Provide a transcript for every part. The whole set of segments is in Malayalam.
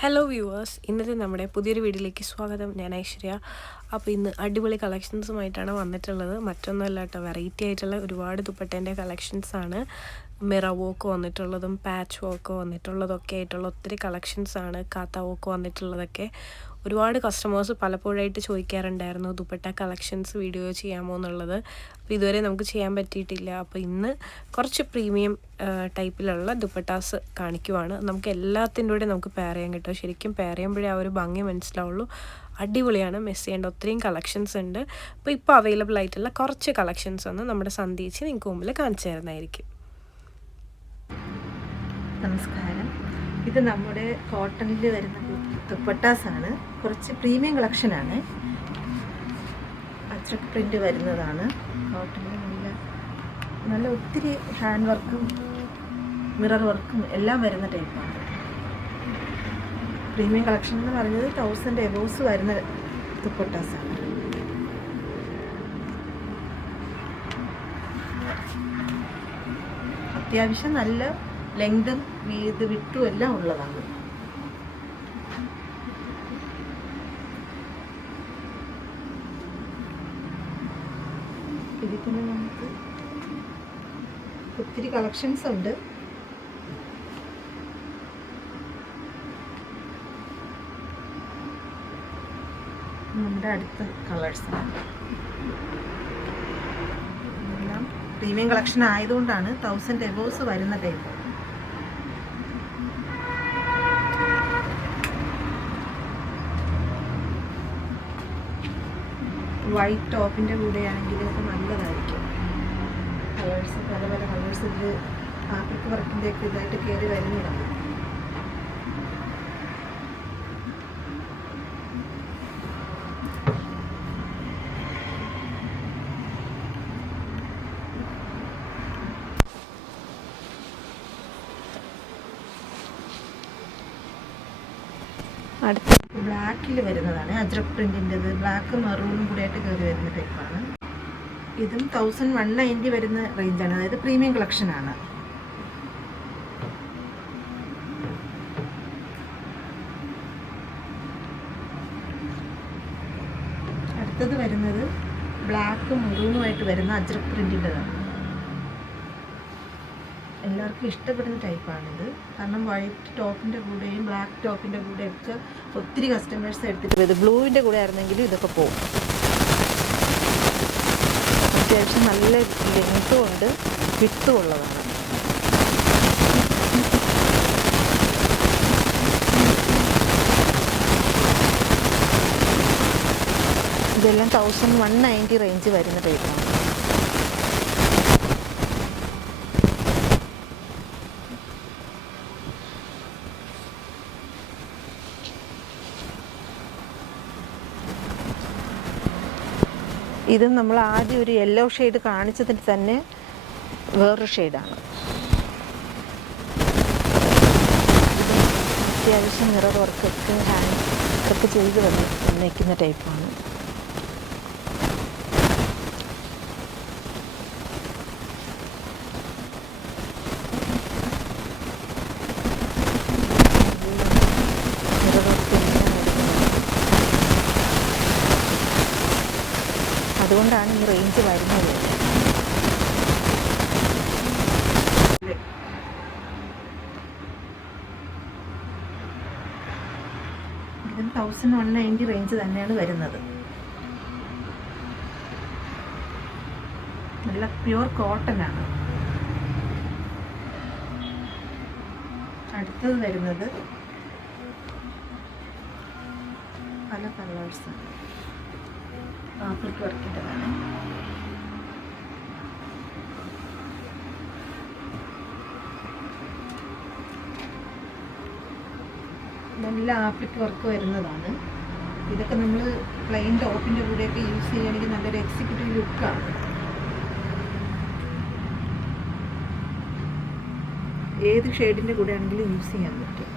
ഹലോ വ്യൂവേഴ്സ്, ഇന്നത്തെ നമ്മുടെ പുതിയൊരു വീഡിയോയിലേക്ക് സ്വാഗതം. ഞാൻ ഐശ്വര്യ. അപ്പോൾ ഇന്ന് അടിപൊളി കളക്ഷൻസുമായിട്ടാണ് വന്നിട്ടുള്ളത്. മറ്റൊന്നുമല്ല കേട്ടോ, വെറൈറ്റി ആയിട്ടുള്ള ഒരുപാട് ദുപ്പട്ടേൻ്റെ കളക്ഷൻസാണ്. മിറർ വർക്ക് വന്നിട്ടുള്ളതും പാച്ച് വർക്ക് വന്നിട്ടുള്ളതൊക്കെ ആയിട്ടുള്ള ഒത്തിരി കളക്ഷൻസാണ്. കാത്ത വർക്ക് വന്നിട്ടുള്ളതൊക്കെ ഒരുപാട് കസ്റ്റമേഴ്സ് പലപ്പോഴായിട്ട് ചോദിക്കാറുണ്ടായിരുന്നു ദുപ്പട്ട കളക്ഷൻസ് വീഡിയോ ചെയ്യാമോ എന്നുള്ളത്. അപ്പോൾ ഇതുവരെ നമുക്ക് ചെയ്യാൻ പറ്റിയിട്ടില്ല. അപ്പോൾ ഇന്ന് കുറച്ച് പ്രീമിയം ടൈപ്പിലുള്ള ദുപ്പട്ടാസ് കാണിക്കുവാണ്. നമുക്ക് എല്ലാത്തിൻ്റെ കൂടെ നമുക്ക് പെയർ ചെയ്യാൻ കിട്ടും. ശരിക്കും പെയർ ചെയ്യുമ്പോഴേ ആ ഒരു ഭംഗി മനസ്സിലാവുള്ളൂ. അടിപൊളിയാണ്, മിസ് ചെയ്യേണ്ട ഒത്തിരിയും കളക്ഷൻസ് ഉണ്ട്. അപ്പോൾ ഇപ്പോൾ അവൈലബിൾ ആയിട്ടുള്ള കുറച്ച് കളക്ഷൻസ് ഒന്ന് നമ്മുടെ സന്ദേശിച്ച് നിങ്ങൾക്ക് മുമ്പിൽ കാണിച്ചു തരുന്നതായിരിക്കും. നമസ്കാരം. ഇത് നമ്മുടെ കോട്ടണിൽ വരുന്ന ദുപ്പട്ടാസാണ്. കുറച്ച് പ്രീമിയം കളക്ഷനാണ്. അജ്രക് പ്രിൻ്റ് വരുന്നതാണ്. കോട്ടണിൽ നല്ല ഒത്തിരി ഹാൻഡ് വർക്കും മിറർ വർക്കും എല്ലാം വരുന്ന ടൈപ്പാണ്. പ്രീമിയം കളക്ഷൻ എന്ന് പറയുന്നത് 1000 എബോവ്സ് വരുന്ന ദുപ്പട്ടാസാണ്. അത്യാവശ്യം നല്ല ലെങ്തും വിട്ടും എല്ലാം ഉള്ളതാണ്. ഇതിൽ തന്നെ നമുക്ക് ഒത്തിരി കളക്ഷൻസ് ഉണ്ട്. നമ്മുടെ അടുത്ത കളേഴ്സാണ്. എല്ലാം പ്രീമിയം കളക്ഷൻ ആയതുകൊണ്ടാണ് 1000 എബോവ്സ് വരുന്ന ടൈപ്പ്. വൈറ്റ് ടോപ്പിൻ്റെ കൂടെയാണെങ്കിൽ അത് നല്ലതായിരിക്കും. കളേഴ്സ് പല പല കളേഴ്സ് ഇതിൽ ആഫ്രിക്ക വർക്കിൻ്റെയൊക്കെ ഇതായിട്ട് കയറി വരുന്നതാണ്. അടുത്ത ബ്ലാക്കിൽ വരുന്നതാണ്. അജ്രക് പ്രിൻറ്റിൻ്റെത് ബ്ലാക്ക് മെറൂണും കൂടിയായിട്ട് കയറി വരുന്ന ടൈപ്പാണ്. ഇതും 1190 വരുന്ന റേഞ്ചാണ്. അതായത് പ്രീമിയം കളക്ഷനാണ്. അടുത്തത് വരുന്നത് ബ്ലാക്ക് മെറൂണുമായിട്ട് വരുന്ന അജ്രക് പ്രിൻറ്റിൻ്റെതാണ്. എല്ലാവർക്കും ഇഷ്ടപ്പെടുന്ന ടൈപ്പാണിത്. കാരണം വൈറ്റ് ടോപ്പിൻ്റെ കൂടെയും ബ്ലാക്ക് ടോപ്പിൻ്റെ കൂടെയൊക്കെ ഒത്തിരി കസ്റ്റമേഴ്സ് എടുത്തിട്ട് ഇത് ബ്ലൂവിൻ്റെ കൂടെ ആയിരുന്നെങ്കിലും ഇതൊക്കെ പോകും. അത്യാവശ്യം നല്ല ലെങ്ത്തും ഉണ്ട്, വിത്തും ഉള്ളതാണ്. ഇതെല്ലാം 1190 റേഞ്ച് വരുന്ന ടൈപ്പാണ്. ഇതും നമ്മൾ ആദ്യം ഒരു യെല്ലോ ഷെയ്ഡ് കാണിച്ചതിൽ തന്നെ വേറൊരു ഷെയ്ഡാണ്. അത്യാവശ്യം മിറർ വർക്കൊക്കെ ഹാൻഡ് ഒക്കെ ചെയ്ത് വന്നിരിക്കുന്ന ടൈപ്പാണ്. അതുകൊണ്ടാണ് ഈ റേഞ്ച് വരുന്നത്. ഇതിന് 1190 റേഞ്ച് തന്നെയാണ് വരുന്നത്. നല്ല പ്യുവർ കോട്ടൺ ആണ്. അടുത്തത് വരുന്നത് പല കളേഴ്സാണ്. ആഫ്രിക്ക വർക്കിൻ്റെതാണ്. നല്ല ആഫ്രിക്ക വർക്ക് വരുന്നതാണ്. ഇതൊക്കെ നമ്മൾ പ്ലെയിൻ ടോപ്പിൻ്റെ കൂടെയൊക്കെ യൂസ് ചെയ്യുകയാണെങ്കിൽ നല്ലൊരു എക്സിക്യൂട്ടീവ് ലുക്കാണ്. ഏത് ഷെയ്ഡിൻ്റെ കൂടെ ആണെങ്കിലും യൂസ് ചെയ്യാൻ പറ്റും.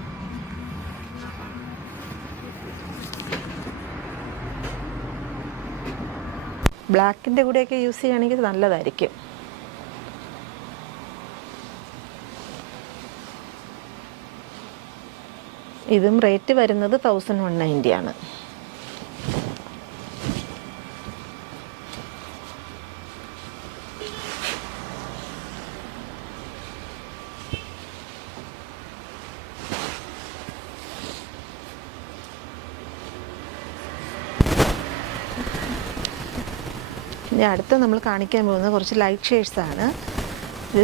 ബ്ലാക്കിൻ്റെ കൂടെയൊക്കെ യൂസ് ചെയ്യുകയാണെങ്കിൽ നല്ലതായിരിക്കും. ഇതും റേറ്റ് വരുന്നത് 1190 ആണ്. ഇനി അടുത്ത നമ്മൾ കാണിക്കാൻ പോകുന്നത് കുറച്ച് ലൈറ്റ് ഷെയ്ഡ്സാണ്. ഇത്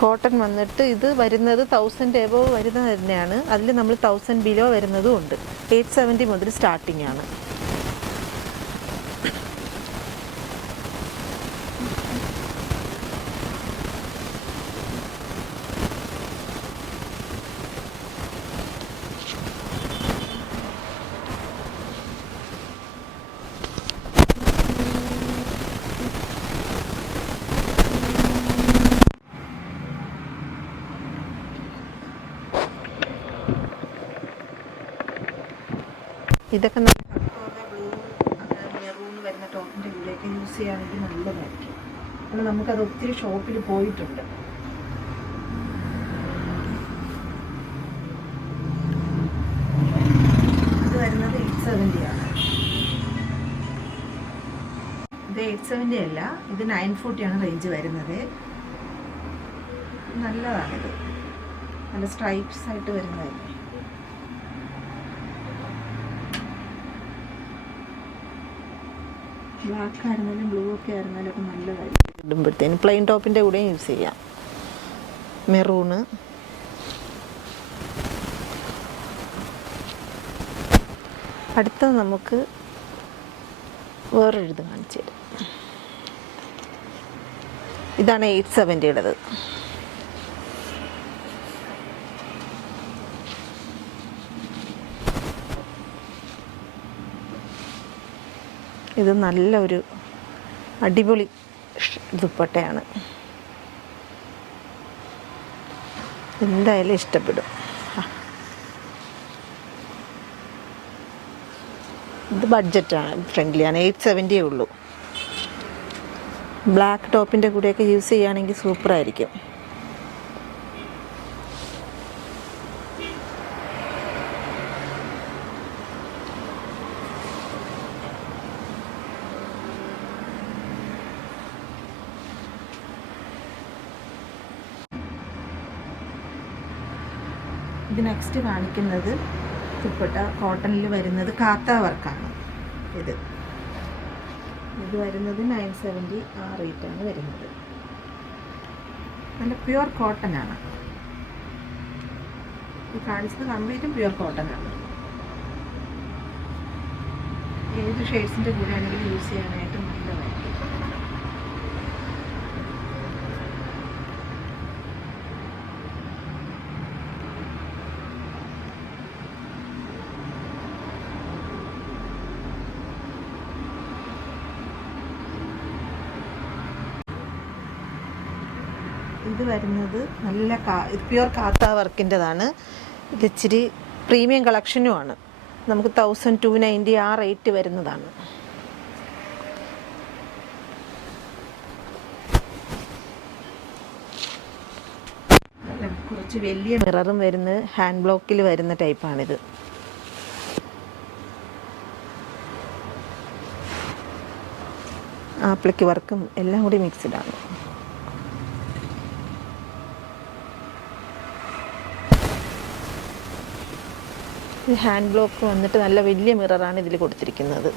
കോട്ടൺ വന്നിട്ട് ഇത് വരുന്നത് 1000 എബോവ് വരുന്നത് തന്നെയാണ്. അതിൽ നമ്മൾ 1000 ബിലോ വരുന്നതും ഉണ്ട്. 870 മുതൽ സ്റ്റാർട്ടിംഗ് ആണ്. ഇതൊക്കെ ബ്ലൂ മെറൂൺ വരുന്ന ടോപ്പിൻ്റെ ഉള്ളിലേക്ക് യൂസ് ചെയ്യുകയാണെങ്കിൽ നല്ലതായിരിക്കും. കാരണം നമുക്കത് ഒത്തിരി ഷോപ്പിൽ പോയിട്ടുണ്ട്. ഇത് വരുന്നത് 870 ആണ്. ഇത് 870 അല്ല, ഇത് 940 ആണ് റേഞ്ച് വരുന്നത്. നല്ലതാണിത്, നല്ല സ്ട്രൈപ്സ് ആയിട്ട് വരുന്നതല്ലേ. ബ്ലാക്ക് ആയിരുന്നാലും ബ്ലൂ ഒക്കെ ആയിരുന്നാലും ഒക്കെ നല്ലതായിരിക്കും. ഇടുമ്പോഴത്തേനും പ്ലെയിൻ ടോപ്പിൻ്റെ കൂടെയും യൂസ് ചെയ്യാം. മെറൂണ്, അടുത്തത് നമുക്ക് വേറൊരു ഇത് കാണിച്ചു തരാം. ഇതാണ് 870-യുടേത്. ഇത് നല്ലൊരു അടിപൊളി ദുപ്പട്ടയാണ്. എന്തായാലും ഇഷ്ടപ്പെടും. ഇത് ബഡ്ജറ്റാണ്, ഫ്രണ്ട്ലിയാണ്. 870 ഉള്ളൂ. ബ്ലാക്ക് ടോപ്പിൻ്റെ കൂടെയൊക്കെ യൂസ് ചെയ്യുകയാണെങ്കിൽ സൂപ്പറായിരിക്കും. ഇത് നെക്സ്റ്റ് കാണിക്കുന്നത് ദുപ്പട്ട കോട്ടണിൽ വരുന്നത് കാത്ത വർക്കാണ്. ഇത് വരുന്നത് 970 ആ റേറ്റാണ് വരുന്നത്. നല്ല പ്യുവർ കോട്ടൺ ആണ്. ഈ കാണിച്ചത് കംപ്ലീറ്റും പ്യുവർ കോട്ടൺ ആണ്. ഏത് ഷെയ്ഡ്സിൻ്റെ കൂടെ ആണെങ്കിലും യൂസ് ചെയ്യാനായിട്ട് നല്ലതായിരിക്കും. ഇത് വരുന്നത് നല്ല പ്യുവർ കാത്ത വർക്കിൻ്റെതാണ്. ഇത് ഇച്ചിരി പ്രീമിയം കളക്ഷനുമാണ്. നമുക്ക് 1290 ആ റേറ്റ് വരുന്നതാണ്. കുറച്ച് വലിയ മിററും വരുന്ന ഹാൻഡ് ബ്ലോക്കിൽ വരുന്ന ടൈപ്പാണിത്. ആപ്ലിക്ക് വർക്കും എല്ലാം കൂടി മിക്സ്ഡാണ്. ഈ ഹാൻഡ് ബ്ലോക്ക് വന്നിട്ട് നല്ല വലിയ മിററാണ് ഇതിൽ കൊടുത്തിരിക്കുന്നത്.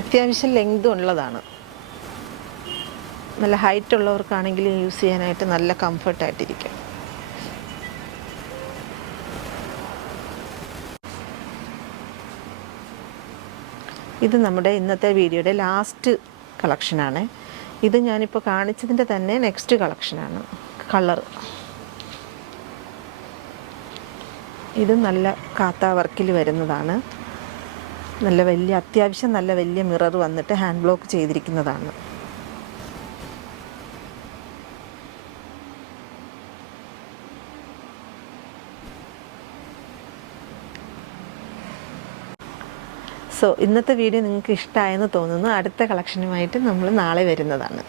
അത്യാവശ്യം ലെങ്ത് ഉള്ളതാണ്. നല്ല ഹൈറ്റ് ഉള്ളവർക്കാണെങ്കിൽ യൂസ് ചെയ്യാനായിട്ട് നല്ല കംഫർട്ടായിട്ടിരിക്കും. ഇത് നമ്മുടെ ഇന്നത്തെ വീഡിയോയുടെ ലാസ്റ്റ് കളക്ഷനാണ്. ഇത് ഞാനിപ്പോൾ കാണിച്ചതിൻ്റെ തന്നെ നെക്സ്റ്റ് കളക്ഷനാണ്. കളർ ഇത് നല്ല കാത്ത വർക്കിൽ വരുന്നതാണ്. നല്ല വലിയ അത്യാവശ്യം നല്ല വലിയ മിറർ വന്നിട്ട് ഹാൻഡ് ബ്ലോക്ക് ചെയ്തിരിക്കുന്നതാണ്. സോ ഇന്നത്തെ വീഡിയോ നിങ്ങൾക്ക് ഇഷ്ടമായെന്ന് തോന്നുന്നു. അടുത്ത കളക്ഷനുമായിട്ട് നമ്മൾ നാളെ വരുന്നതാണ്.